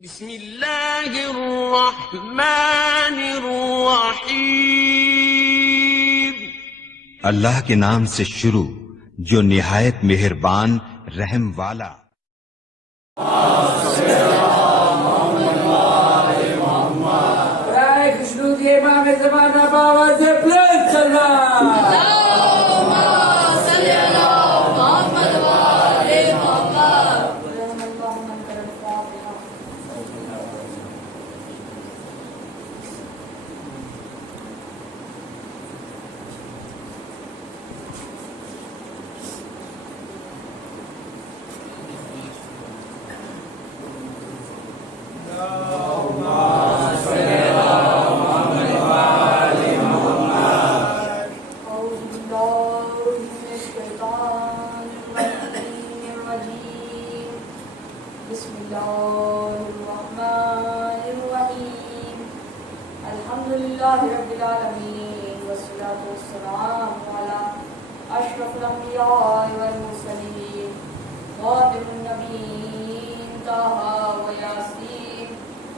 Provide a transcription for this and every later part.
بسم اللہ الرحمن الرحیم۔ اللہ کے نام سے شروع جو نہایت مہربان رحم والا۔ خوشنود امام زمانہ بابا سے پلیز چلنا۔ بسم اللہ الرحمن الرحیم۔ الحمدللہ رب العالمین والصلاة والسلام علی اشرف الانبیاء والمرسلین خاتم النبیین طٰہٰ و یاسین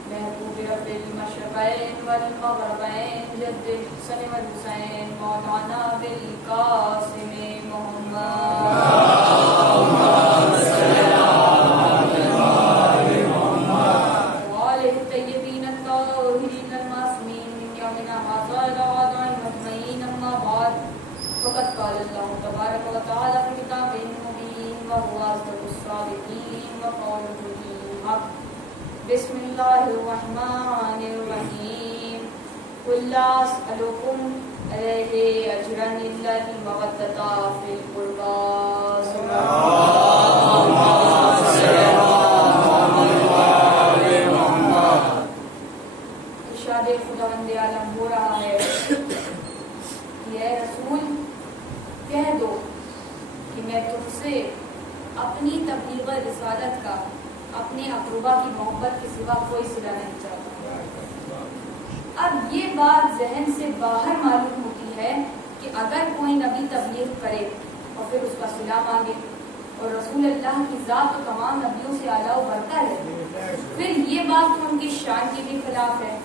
محبوب رب المشرقین والمغربین جد الحسن والحسین مولانا بالقاسم محمد فقد قال اللہ تبارک و تعالی فی کتابہ المبین وهو اصدق الصادقین وقوله الحق۔ بسم اللہ الرحمن الرحیم۔ قل لا اسألکم علیہ اجرا الا المودۃ فی القربى۔ ارشاد خداوند عالم ہو رہا ہے کہ اے رسول کہہ دو کہ میں تم سے اپنی تبلیغ رسالت کا اپنے اقربا کی محبت کے سوا کوئی صلہ نہیں چاہتا۔ اب یہ بات ذہن سے باہر معلوم ہوتی ہے کہ اگر کوئی نبی تبلیغ کرے اور پھر اس کا صلہ مانگے اور رسول اللہ کی ذات تو تمام نبیوں سے اعلیٰ و برتر ہے، پھر یہ بات تو ان کی شان کے بھی خلاف ہے۔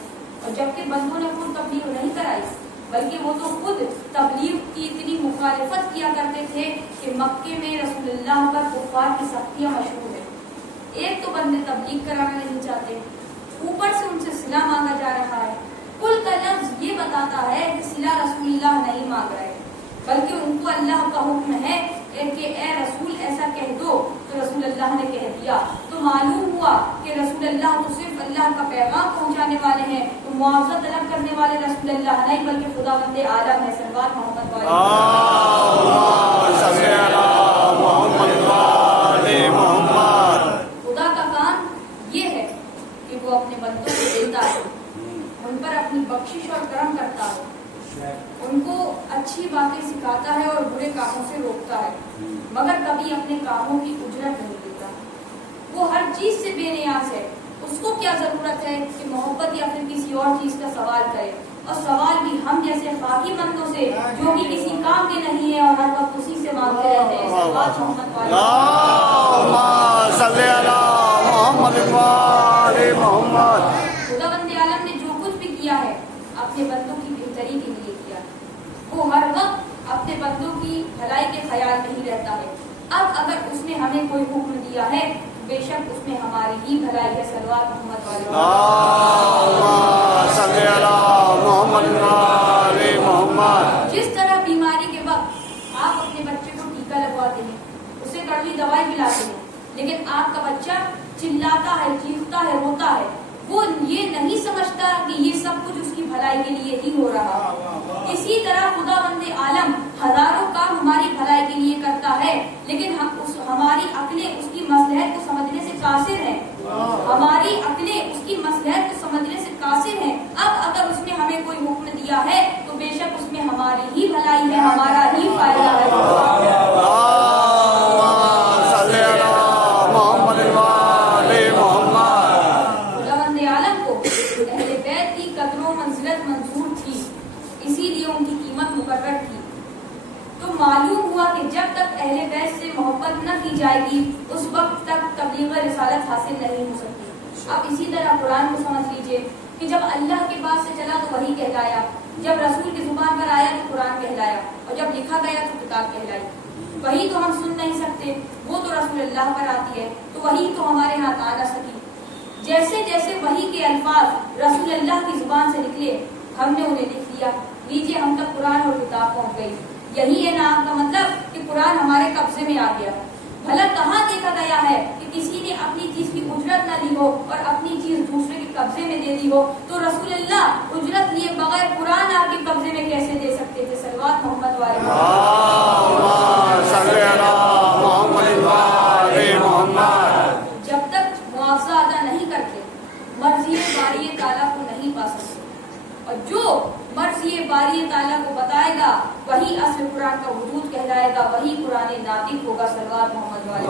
اور جبکہ بندوں نے خود تبلیغ نہیں کرائی بلکہ وہ تو خود تبلیغ کی اتنی مخالفت کیا کرتے تھے کہ مکے میں رسول اللہ پر کفار کی سختیاں مشہور ہیں۔ ایک تو بندے تبلیغ کرانا نہیں چاہتے، اوپر سے ان سے صلہ مانگا جا رہا ہے۔ کل کا لفظ یہ بتاتا ہے کہ صلہ رسول اللہ نہیں مانگ رہے، بلکہ ان کو اللہ کا حکم ہے کہ اے رسول ایسا کہہ دو، تو رسول اللہ نے کہہ دیا تو معلوم ہوا کہ رسول اللہ تو صرف اللہ کا پیغام پہنچانے والے ہیں، تو معاوضہ طلب کرنے والے رسول اللہ نہیں بلکہ خداوند عالم ہے۔ صلوات محمد محمد۔ خدا کا کام یہ ہے کہ وہ اپنے بندوں کو دیتا ہے، ان پر اپنی بخشش اور کرم کرتا ہے، ان کو اچھی باتیں سکھاتا ہے اور برے کاموں سے روکتا ہے، مگر کبھی اپنے کاموں کی اجرت نہیں دیتا۔ وہ ہر چیز سے بے نیاز ہے، اس کو کیا ضرورت ہے کہ محبت یا پھر کسی اور چیز کا سوال کرے، اور سوال بھی ہم جیسے خاکی بندوں سے جو کہ کسی کام کے نہیں ہیں اور ہر وقت اسی سے مانگتے رہتے ہیں۔ صلوات محمد محمد۔ خداوند عالم نے جو کچھ بھی کیا ہے اپنے بندوں کی بہتری کے لیے کیا، وہ ہر وقت اپنے بندوں کی بھلائی کے خیال میں ہی رہتا ہے۔ اب اگر اس نے ہمیں کوئی حکم دیا ہے بے شک اس میں ہماری ہی بھلائی ہے۔ صلوات محمد محمد۔ جس طرح بیماری کے وقت آپ اپنے بچے کو ٹیکا لگواتے ہیں، اسے کڑوی دوائی پلاتے ہیں، لیکن آپ کا بچہ چلاتا ہے، چیختا ہے، روتا ہے، وہ یہ نہیں سمجھتا کہ یہ سب کچھ اس کی بھلائی کے لیے ہی ہو رہا ہے۔ اسی طرح خداوند عالم ہزاروں کام ہماری بھلائی کے لیے کرتا ہے، لیکن ہماری عقلیں اس کی مصلحت کو سمجھنے سے قاصر ہیں، ہماری عقلیں اس کی مصلحت کو سمجھنے سے قاصر ہیں۔ اب اگر اس نے ہمیں کوئی حکم دیا ہے تو بے شک اس میں ہماری ہی بھلائی ہے، ہمارا ہی فائدہ ہے۔ خداوند عالم کو اہل بیت کی قدر و منزلت منظور تھی، اسی لیے ان کی قیمت مقرر تھی۔ تو معلوم ہوا کہ جب تک اہل بیت سے محبت نہ کی جائے گی اس وقت تک تبلیغ رسالت حاصل نہیں ہو سکتی۔ اب اسی طرح قرآن کو سمجھ لیجئے کہ جب اللہ کے پاس سے چلا تو وحی کہلایا، جب رسول کی زبان پر آیا تو قرآن کہلایا، اور جب لکھا گیا تو کتاب کہلائی۔ وحی تو ہم سن نہیں سکتے، وہ تو رسول اللہ پر آتی ہے، تو وحی تو ہمارے ہاتھ آ نہ سکی۔ جیسے جیسے وحی کے الفاظ رسول اللہ کی زبان سے نکلے ہم نے انہیں لکھ لیا، لیجیے ہم تک قرآن اور کتاب پہنچ گئی۔ یہی ہے نام کا مطلب کہ قرآن ہمارے قبضے میں آ گیا۔ بھلا کہاں دیکھا گیا ہے کہ کسی نے اپنی چیز کی اجرت نہ لی ہو اور اپنی چیز دوسرے کے قبضے میں دے دی ہو؟ تو رسول اللہ اجرت لیے بغیر قرآن آپ کے قبضے میں کیسے دے سکتے تھے؟ صلوات محمد والے جب تک معاوضہ ادا نہیں کرتے مرضی باری تعالیٰ کو نہیں پا سکتے، اور جو مرضی باری تعالیٰ کو بتائے گا وہی اصل قرآن کا وجود کہلائے گا، وہی قرآن ناطق ہوگا۔ صلوات محمد والے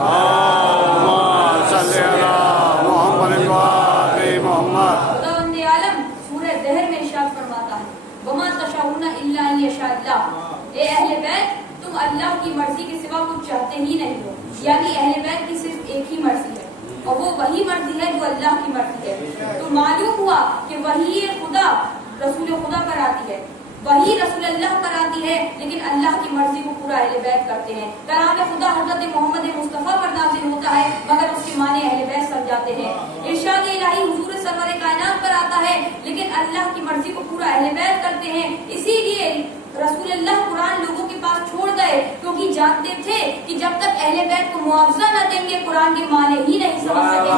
خداوند عالم سورہ دہر میں ارشاد فرماتا ہے وما تشاؤون الا ان یشاء اللہ، اے اہل بیت تم اللہ کی مرضی کے سوا کچھ چاہتے ہی نہیں ہو، یعنی اہل بیت کی صرف ایک ہی مرضی ہے اور وہ وہی مرضی ہے جو اللہ کی مرضی ہے۔ تو معلوم ہوا کہ وہی خدا رسول خدا پر آتی ہے، وہی رسول اللہ پر آتی ہے، لیکن اللہ کی مرضی کو پورا اہل بیت کرتے ہیں۔ کلام خدا حضرت محمد مصطفیٰ پر نازل ہوتا ہے مگر اس کے معنی اہل بیت سمجھاتے ہیں۔ ارشاد الہی حضور سرور کائنات پر آتا ہے لیکن اللہ کی مرضی کو پورا اہل بیت کرتے ہیں۔ اسی لیے رسول اللہ قرآن لوگوں کے پاس چھوڑ گئے کیونکہ جانتے تھے کہ جب تک اہل بیت کو معاوضہ نہ دیں گے قرآن کے معنی ہی نہیں سمجھ سکیں گے۔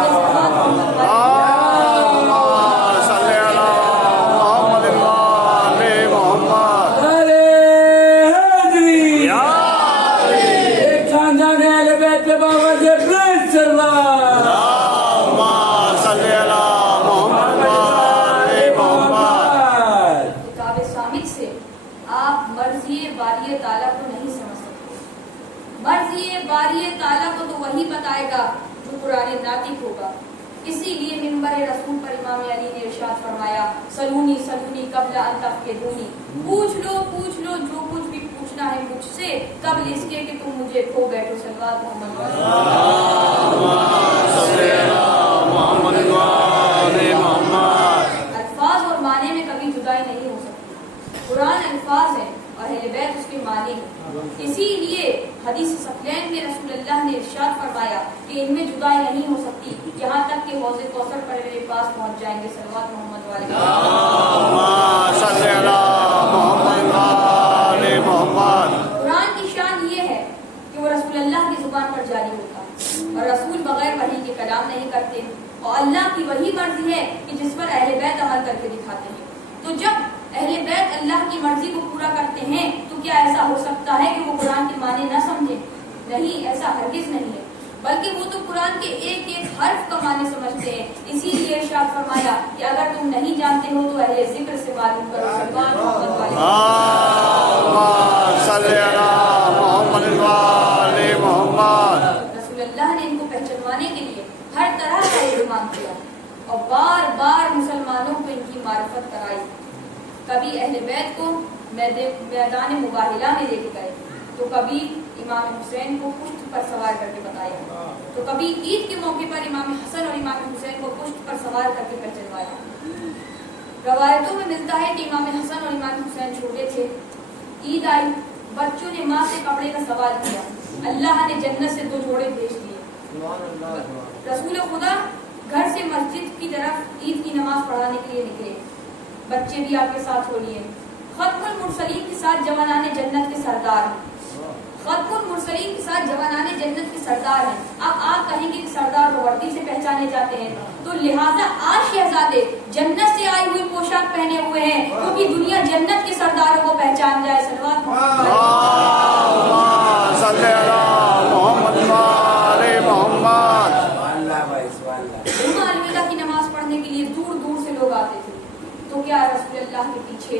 باری تعالیٰ کو تو وہی بتائے گا جو قرآن ناطق ہوگا۔ اسی لیے منبر رسول پر امام علی نے ارشاد فرمایا سلونی سلونی قبل ان تفقدونی، پوچھ لو جو کچھ بھی پوچھنا ہے مجھ سے قبل اس کے کہ تم مجھے کھو بیٹھو۔ صلوات محمد الفاظ اور معنی میں کبھی جدائی نہیں ہو سکتی، قرآن الفاظ ہے اور اہل بیت اس کے معنی ہیں۔ اسی لیے حدیث ثقلین میں رسول اللہ نے ارشاد فرمایا کہ ان میں جدائی نہیں ہو سکتی یہاں تک کہ حوض کوثر پر میرے پاس پہنچ جائیں گے۔ صلوات محمد والے قرآن کی شان یہ ہے کہ وہ رسول اللہ کی زبان پر جاری ہوتا ہے اور رسول بغیر وحی کے کلام نہیں کرتے، اور اللہ کی وہی مرضی ہے کہ جس پر اہل بیت عمل کر کے دکھاتے ہیں۔ تو جب اہل بیت اللہ کی مرضی کو پورا کرتے ہیں تو کیا ایسا ہو سکتا ہے کہ وہ قرآن کے معنی نہ سمجھیں؟ نہیں، ایسا ہرگز نہیں ہے، بلکہ وہ تو قرآن کے ایک ایک حرف کا معنی سمجھتے ہیں۔ اسی لیے ارشاد فرمایا کہ اگر تم نہیں جانتے ہو تو اہل ذکر سے معلوم کرو۔ صلوات محمد رسول اللہ نے ان کو پہچانوانے کے لیے ہر طرح کا اہتمام کیا اور بار بار مسلمانوں کو ان کی معرفت کرائی۔ کبھی اہل بیت کو میدان مباہلہ میں لے کے گئے تو کبھی امام حسین کو پشت پر سوار کر کے بتایا، تو کبھی عید کے موقع پر امام حسن اور امام حسین کو پشت پر سوار کر کے پہچنوایا۔ روایتوں میں ملتا ہے کہ امام حسن اور امام حسین چھوٹے تھے، عید آئی، بچوں نے ماں سے کپڑے کا سوال کیا، اللہ نے جنت سے 2 جوڑے بھیج دیے۔ رسول خدا گھر سے مسجد کی طرف عید کی نماز پڑھانے کے لیے نکلے، بچے بھی آپ کے ساتھ ہو لیے۔ ختم المرسلین کے ساتھ جوانان جنت کے سردار ہیں، ختم المرسلین کے ساتھ جوانان جنت کے سردار ہیں۔ آپ کہیں گے کہ سردار وردی سے پہچانے جاتے ہیں، تو لہٰذا آج شہزادے جنت سے آئی ہوئی پوشاک پہنے ہوئے ہیں کیونکہ دنیا جنت کے سرداروں کو پہچان جائے۔ صلوات الوداع کی نماز پڑھنے کے لیے دور دور سے لوگ آتے تھے، تو کیا رسول اللہ کے پیچھے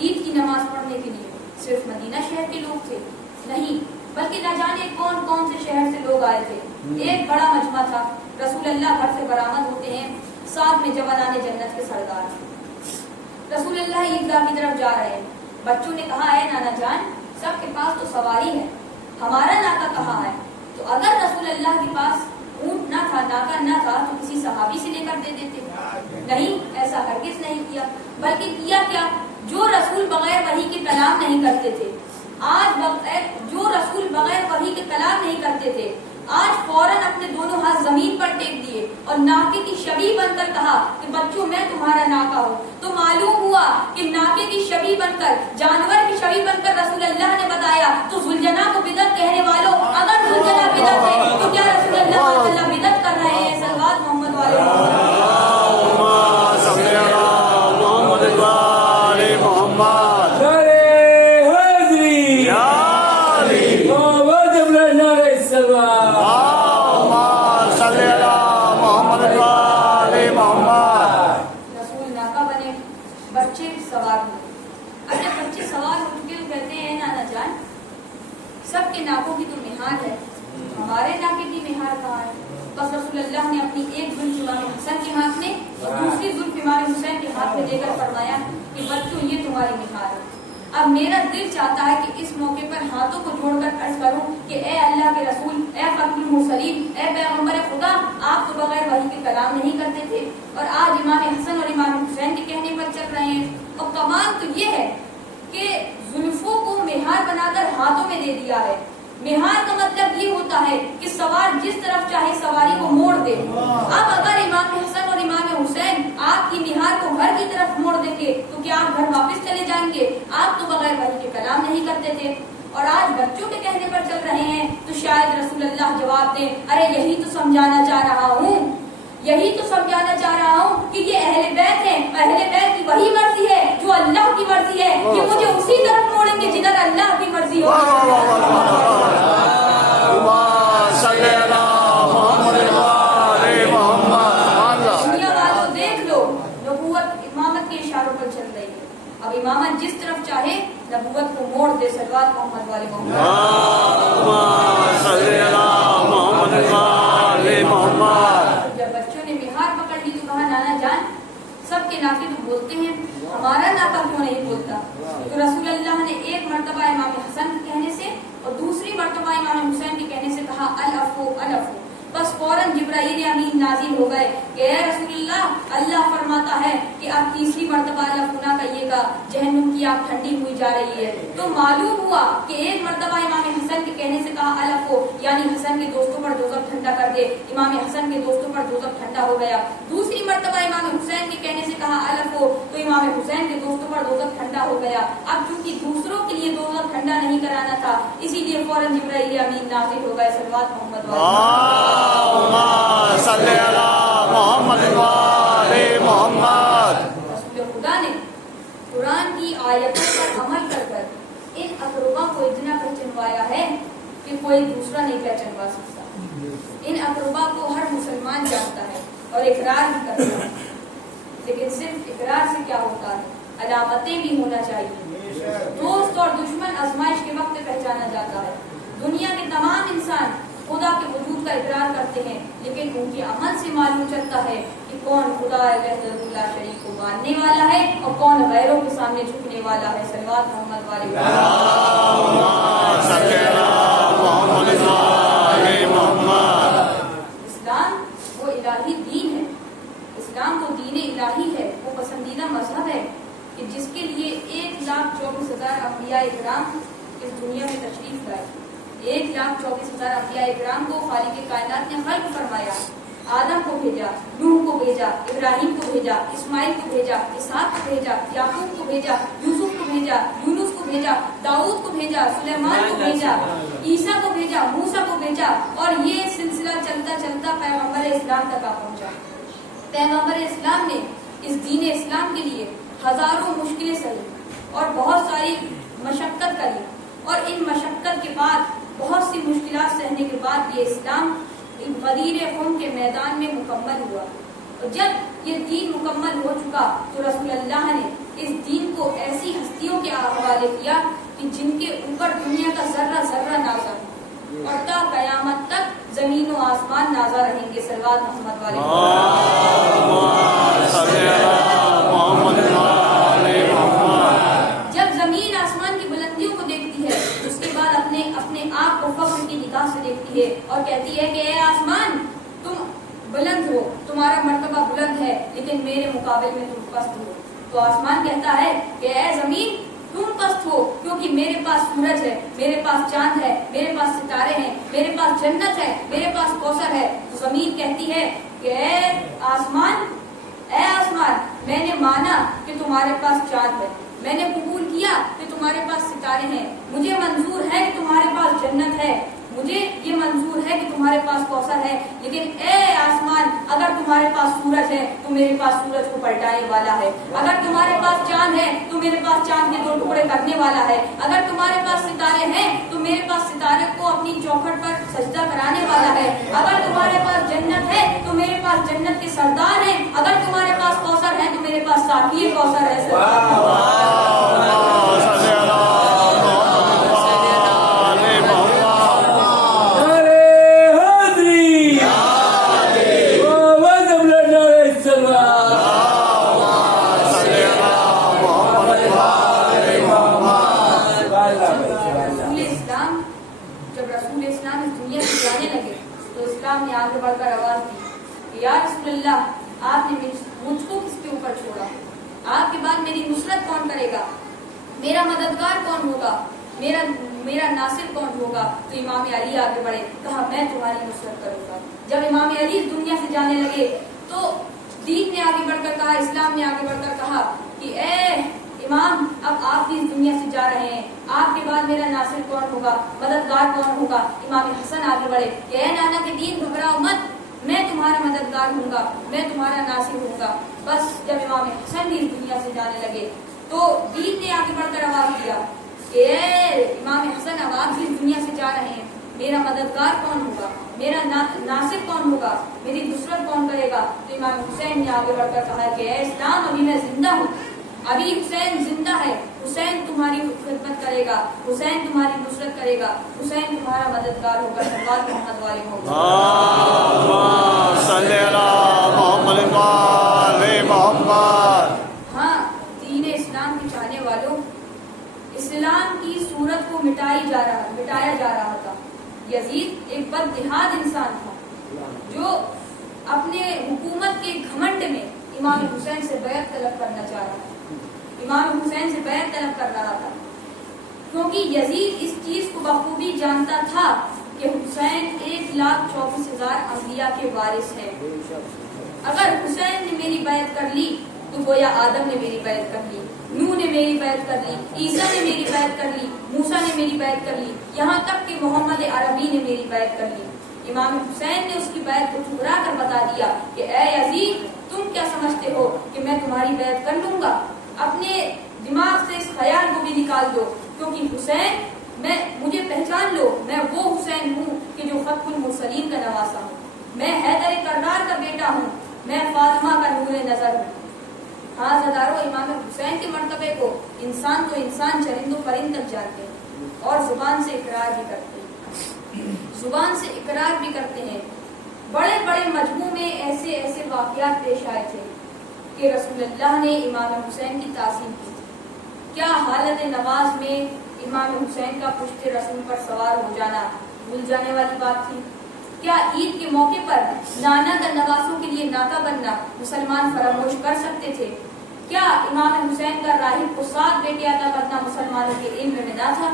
عید کی نماز پڑھنے کے لیے صرف مدینہ شہر کے لوگ تھے؟ نہیں، بلکہ نہ جانے کون کون سے شہر سے لوگ آئے تھے۔ ایک بڑا مجمع تھا، رسول اللہ گھر سے برآمد ہوتے ہیں، ساتھ میں جوانان جنت کے سردار۔ رسول اللہ عیدگاہ کی طرف جا رہے ہیں، بچوں نے کہا اے نانا جان سب کے پاس تو سواری ہے، ہمارا ناکا کہاں ہے؟ تو اگر رسول اللہ کے پاس اونٹ نہ تھا، ناکا نہ تھا تو کسی صحابی سے لے کر دے دیتے؟ نہیں، ایسا ہرگز نہیں کیا، بلکہ کیا کیا؟ جو رسول بغیر وحی کے کلام نہیں کرتے تھے، جو رسول بغیر وحی کے کلام نہیں کرتے تھے، آج فوراً اپنے دونوں ہاتھ زمین پر ٹیک دیے اور ناکے کی شبیہ بن کر کہا کہ بچوں میں تمہارا ناکا ہوں۔ تو معلوم ہوا کہ ناکے کی شبیہ بن کر، جانور کی شبیہ بن کر رسول اللہ نے بتایا۔ تو ذوالجناح کو بدعت کہنے والوں، اگر ذوالجناح بدعت ہے تو کیا رسول اللہ صلی اللہ علیہ وسلم بدعت کر رہے ہیں؟ صلوات محمد والے سب کے ناکوں کی تو مہار ہے، ہمارے ناکے کی مہار کہاں ہے؟ بس رسول اللہ نے اپنی ایک زلف امام حسن کے ہاتھ میں اور دوسری زلف امام حسین کے ہاتھ میں دے کر فرمایا کہ بچوں یہ تمہاری مہار ہے۔ اب میرا دل چاہتا ہے کہ اس موقع پر ہاتھوں کو جوڑ کر عرض کروں کہ اے اللہ کے رسول، اے خاتم المرسلین، اے پیغمبر خدا، آپ تو بغیر وحی کے کلام نہیں کرتے تھے اور آج امام حسن اور امام حسین کے کہنے پر چل رہے ہیں۔ اور کمال تو یہ ہے کہ زلفوں کو مہار بنا کر ہاتھوں میں دے دیا ہے۔ مہار کا مطلب یہ ہوتا ہے کہ سوار جس طرف چاہے سواری کو موڑ دے۔ اب اگر امام حسن اور امام حسین آپ کی مہار کو گھر کی طرف موڑ دیں گے تو کیا آپ گھر واپس چلے جائیں گے؟ آپ تو بغیر وحی کے کلام نہیں کرتے تھے اور آج بچوں کے کہنے پر چل رہے ہیں، تو شاید رسول اللہ جواب دیں، ارے یہی تو سمجھانا چاہ رہا ہوں، یہی تو سمجھانا چاہ رہا ہوں کہ یہ اہل بیت ہیں، اہل بیت کی وہی مرضی ہے جو اللہ کی مرضی ہے، یہ مجھے اسی طرف موڑیں گے جدھر اللہ کی مرضی ہو۔ دنیا والوں دیکھ لو، نبوت امامت کے اشاروں پر چل رہی ہے۔ اب امامت جس طرف چاہے نبوت کو موڑ دے۔ صلوات محمد والے محمد۔ جب بچوں نے مہار پکڑ لی تو کہا نانا جان سب کے ناکے تو بولتے ہیں، ہمارا ناکا کیوں نہیں بولتا؟ تو رسول اللہ نے ایک مرتبہ امام حسن کے کہنے سے اور دوسری مرتبہ امام حسین کے کہنے سے کہا العفو العفو۔ بس فوراً جبرائیل امین نازل ہو گئے کہ اے رسول اللہ فرماتا ہے کہ آپ تیسری مرتبہ العفو نہ کہیے گا، جہنم کی آگ ٹھنڈی ہوئی جا رہی ہے۔ تو معلوم ہوا کہ ایک مرتبہ امام حسن کے کہنے سے کہا العفو، یعنی حسن کے دوستوں پر دوزخ ٹھنڈا کر دے، امام حسن کے دوستوں پر دوزخ ٹھنڈا ہو گیا۔ دوسری مرتبہ امام حسین کے کہنے سے کہا العفو، تو امام حسین کے دوستوں پر دوزخ ٹھنڈا ہو گیا۔ اب چونکہ دوسروں کے لیے دوزخ ٹھنڈا نہیں کرانا تھا، اسی لیے فوراً جبرائیل امین نازل ہو گئے۔ صلوات محمد رسول خدا نے قرآن کی آیتوں پر عمل کر کر ان اقربا کو اتنا پہچنوایا ہے کہ کوئی دوسرا نہیں پہچنوا سکتا۔ ان اقربا کو ہر مسلمان جانتا ہے اور اقرار بھی کرتا ہے، لیکن صرف اقرار سے کیا ہوتا ہے؟ علامتیں بھی ہونا چاہیے۔ دوست اور دشمن آزمائش کے وقت پہچانا جاتا ہے۔ دنیا کے تمام انسان خدا کے وجود کا اقرار کرتے ہیں، لیکن ان کے عمل سے معلوم چلتا ہے کہ کون خدا وحدہ لا شریک کو ماننے والا ہے اور کون غیروں کے سامنے جھکنے والا ہے۔ صلوات محمد والے اسلام وہ الہی دین ہے، اسلام وہ دین الہی ہے، وہ پسندیدہ مذہب ہے کہ جس کے لیے 1,24,000 انبیاء اکرام اس دنیا میں تشریف لائے۔ 1,24,000 انبیاء اکرام کو خالق کائنات نے خلق فرمایا۔ آدم کو بھیجا، نوح کو بھیجا، ابراہیم کو بھیجا، اسماعیل کو بھیجا، اسحاق کو بھیجا، یعقوب کو بھیجا، یوسف کو بھیجا، یونس کو بھیجا، داؤد کو بھیجا، سلیمان کو بھیجا، عیسیٰ کو بھیجا، موسیٰ کو بھیجا، اور یہ سلسلہ چلتا چلتا پیغمبر اسلام تک آ پہنچا۔ پیغمبر اسلام نے اس دین اسلام کے لیے ہزاروں مشکلیں سہی اور بہت ساری مشقت کری، اور ان مشقت کے بعد بہت سی مشکلات سہنے کے بعد یہ اسلام غدیر خون کے میدان میں مکمل ہوا۔ اور جب یہ دین مکمل ہو چکا تو رسول اللہ نے اس دین کو ایسی ہستیوں کے حوالے کیا کہ جن کے اوپر دنیا کا ذرہ ذرہ نازا ہو، اور تا قیامت تک زمین و آسمان نازا رہیں گے۔ صلوات محمد والے جب زمین آسمان کی بلندیوں کو دیکھتی ہے اس کے بعد اپنے آپ کو فخر کی نگاہ سے دیکھتی ہے اور کہتی ہے کہ اے آسمان تم بلند ہو، تمہارا مرتبہ بلند ہے، لیکن میرے مقابل میں تم پست ہو۔ تو آسمان کہتا ہے کہ اے زمین تم پست ہو، کیونکہ میرے پاس سورج ہے، میرے پاس چاند ہے، میرے پاس ستارے ہیں، میرے پاس جنت ہے، میرے پاس کوثر ہے۔ تو زمین کہتی ہے کہ اے آسمان میں نے مانا کہ تمہارے پاس چاند ہے، میں نے قبول کیا کہ تمہارے پاس ستارے ہیں، مجھے منظور ہے کہ تمہارے پاس جنت ہے، مجھے یہ منظور ہے کہ تمہارے پاس کوثر ہے، لیکن اے آسمان اگر تمہارے پاس سورج ہے تو میرے پاس سورج کو پلٹانے والا ہے، اگر تمہارے پاس چاند ہے تو میرے پاس چاند کے 2 ٹکڑے کرنے والا ہے، اگر تمہارے پاس ستارے ہیں تو میرے پاس ستارے کو اپنی چوکھٹ پر سجدہ کرانے والا ہے، اگر تمہارے پاس جنت ہے تو میرے پاس جنت کے سردار ہیں، اگر تمہارے پاس کوثر ہے تو میرے پاس ساقی کوثر ہے۔ آگے بڑھ کر آواز دی کہ یا رسول اللہ آپ نے مجھ کو کس کے اوپر چھوڑا، آپ کے بعد میری نصرت کون کرے گا، میرا مددگار کون ہوگا، میرا ناصر کون ہوگا؟ تو امام علی آگے بڑھے، کہا میں تمہاری نصرت کروں گا۔ جب امام علی اس دنیا سے جانے لگے تو دین نے آگے بڑھ کر کہا، اسلام نے آگے بڑھ کر کہا کہ اے امام اب آپ بھی اس دنیا سے جا رہے ہیں، آپ کے بعد میرا ناصر کون ہوگا، مددگار کون ہوگا؟ امام حسن آگے بڑھے کہ اے نانا کے دین گھبراؤ مت، میں تمہارا مددگار ہوں گا، میں تمہارا ناصر ہوں گا۔ بس جب امام حسن بھی اس دنیا سے جانے لگے تو دین نے آگے بڑھ کر آواز دیا کہ اے امام حسن اب آپ بھی اس دنیا سے جا رہے ہیں، میرا مددگار کون ہوگا، میرا ناصر کون ہوگا، میری نصرت کون کرے گا؟ تو امام حسین نے آگے بڑھ کر کہا کہ اے اسلام ابھی میں زندہ ہوں، ابھی حسین زندہ ہے، حسین تمہاری خدمت کرے گا، حسین تمہاری نصرت کرے گا، حسین تمہارا مددگار ہوگا۔ سرکار محمد والے محمد۔ ہاں دین اسلام کے چاہنے والوں، اسلام کی صورت کو مٹایا جا رہا تھا۔ یزید ایک بددہاد انسان تھا جو اپنے حکومت کے گھمنڈ میں امام حسین سے بیعت طلب کرنا چاہ رہا تھا، امام حسین سے بیعت طلب کر رہا تھا، کیونکہ یزید اس چیز کو بخوبی جانتا تھا کہ حسین 1,24,000 انبیاء کے وارث ہیں۔ اگر حسین نے میری بیعت کر لی تو گویا آدم نے میری بیعت کر لی، نوح نے میری بیعت کر لی، عیسیٰ نے میری بیعت کر لی، موسیٰ نے میری بیعت کر لی، یہاں تک کہ محمد عربی نے میری بیعت کر لی۔ امام حسین نے اس کی بیعت کو ٹھکرا کر بتا دیا کہ اے یزید تم کیا سمجھتے ہو کہ میں تمہاری بیعت کر لوں گا؟ اپنے دماغ سے اس خیال کو بھی نکال دو، کیونکہ حسین مجھے پہچان لو، میں وہ حسین ہوں کہ جو ختم المرسلین کا نواسا ہوں، میں حیدر کرار کا بیٹا ہوں، میں فاطمہ کا نور نظر ہوں۔ ہاں زدارو، امام حسین کے مرتبے کو انسان تو انسان چرند و پرند تک جانتے ہیں اور زبان سے اقرار بھی کرتے ہیں۔ بڑے بڑے مجموع میں ایسے واقعات پیش آئے تھے کہ رسول اللہ نے امام حسین کی تعظیم کی تھی۔ کیا حالت نماز میں امام حسین کا پشت رسول پر سوار ہو جانا بھول جانے والی بات تھی؟ کیا عید کے موقع پر نانا کا نواسوں کے لیے ناکا بننا مسلمان فراموش کر سکتے تھے؟ کیا امام حسین کا راہب کو 7 بیٹے عطا کرنا مسلمانوں کے علم میں نہ تھا؟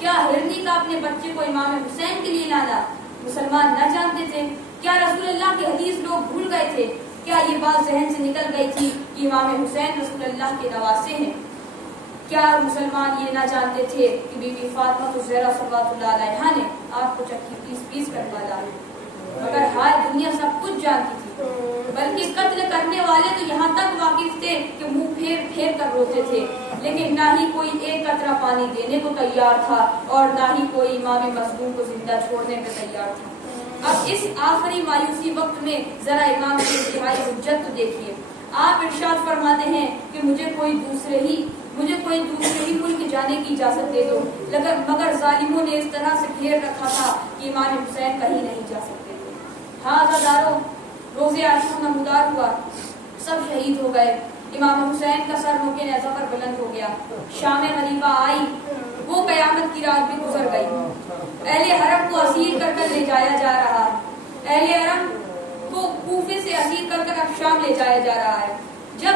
کیا ہرنی کا اپنے بچے کو امام حسین کے لیے لانا مسلمان نہ جانتے تھے؟ کیا رسول اللہ کے حدیث لوگ بھول گئے تھے؟ کیا یہ بات ذہن سے نکل گئی تھی کہ امام حسین رسول اللہ کے نواسے ہیں؟ کیا مسلمان یہ نہ جانتے تھے کہ بی بی فاطمہ الزہرا صلوات اللہ علیہا نے آپ کو چکی پیس کر ڈالا ہے؟ مگر ہر دنیا سب کچھ جانتی تھی، بلکہ قتل کرنے والے تو یہاں تک واقف تھے کہ منہ پھیر کر روتے تھے، لیکن نہ ہی کوئی ایک قطرہ پانی دینے کو تیار تھا اور نہ ہی کوئی امام مظلوم کو زندہ چھوڑنے پہ تیار تھا۔ اب اس آخری مایوسی وقت میں ذرا امام کی انتہائی حجت تو دیکھیے۔ آپ ارشاد فرماتے ہیں کہ مجھے کوئی دوسرے ہی ملک جانے کی اجازت دے دو، مگر ظالموں نے اس طرح سے گھیر رکھا تھا کہ امام حسین کہیں نہیں جا سکتے تھے۔ ہاں عزادارو، روز عاشور نمودار ہوا، سب شہید ہو گئے، امام حسین کا سر نوکے نیزہ پر بلند ہو گیا، شام غریبہ آئی، وہ قیامت کی رات بھی گزر گئی، اہل حرم کو اسیر کر لے جایا جا رہا، اہل حرم طرف شام لے جایا جا رہا ہے. جب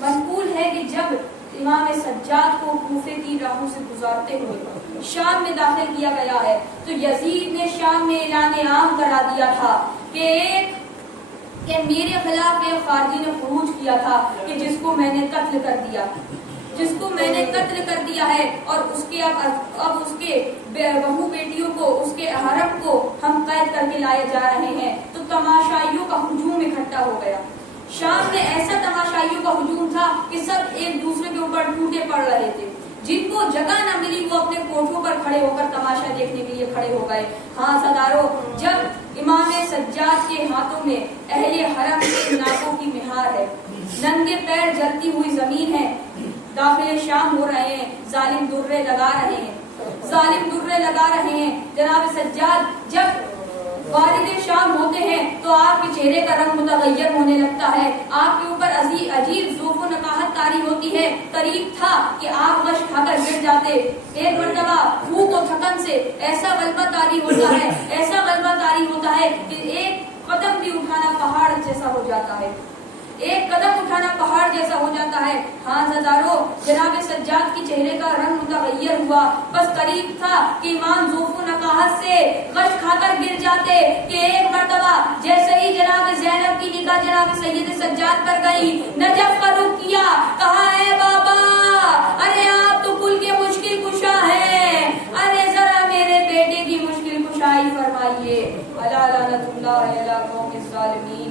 منقول ہے کہ جب امام سجاد کو کوفے کی راہوں سے گزارتے ہوئے شام میں داخل کیا گیا ہے تو یزید نے شام میں اعلان عام کرا دیا تھا کہ میرے خلاف ایک خارجی نے خروج کیا تھا کہ جس کو میں نے قتل کر دیا ہے اور اس کے اب اس کے بہو بیٹیوں کو اس کے حرم کو ہم قید کر کے لائے جا رہے ہیں. تو تماشائیوں کا ہجوم اکٹھا ہو گیا. شام میں ایسا تماشائیوں کا ہجوم تھا کہ سب ایک دوسرے کے اوپر ٹوٹے پڑ رہے تھے. جن کو جگہ نہ ملی وہ اپنے کوٹھوں پر کھڑے ہو کر تماشا دیکھنے کے لیے کھڑے ہو گئے. ہاں سرداروں، جب امام سجاد کے ہاتھوں میں اہل حرم کے ناکوں کی مہار ہے، ننگے پیر جلتی ہوئی زمین ہے، داخل شام ہو رہے ہیں، ظالم درے لگا رہے ہیں. جناب سجاد جب والد شام ہوتے ہیں تو آپ کے چہرے کا رنگ متغیر ہونے لگتا ہے، آپ کے اوپر عجیب ذوف و نقاہت طاری ہوتی ہے. قریب تھا کہ آپ غش کھا کر گر جاتے. ایک مرتبہ بھوک و تھکن سے ایسا غلبہ طاری ہوتا ہے کہ ایک قدم بھی اٹھانا پہاڑ جیسا ہو جاتا ہے. ہاں سرداروں، جناب سجاد کی چہرے کا رنگ متغیر ہوا. بس قریب تھا کہ ایمان ذوف و نقاہت سے غش کھا کر گر جاتے کہ ایک مرتبہ جیسے ہی جناب زینب کی نگاہ جناب سید سجاد پر گئی، نجف کا رخ کیا، کہا اے بابا، ارے آپ تو کل کے مشکل کشا ہیں، ارے ذرا میرے بیٹے کی مشکل کشائی فرمائیے. الا لعنت اللہ علی قوم الظالمین.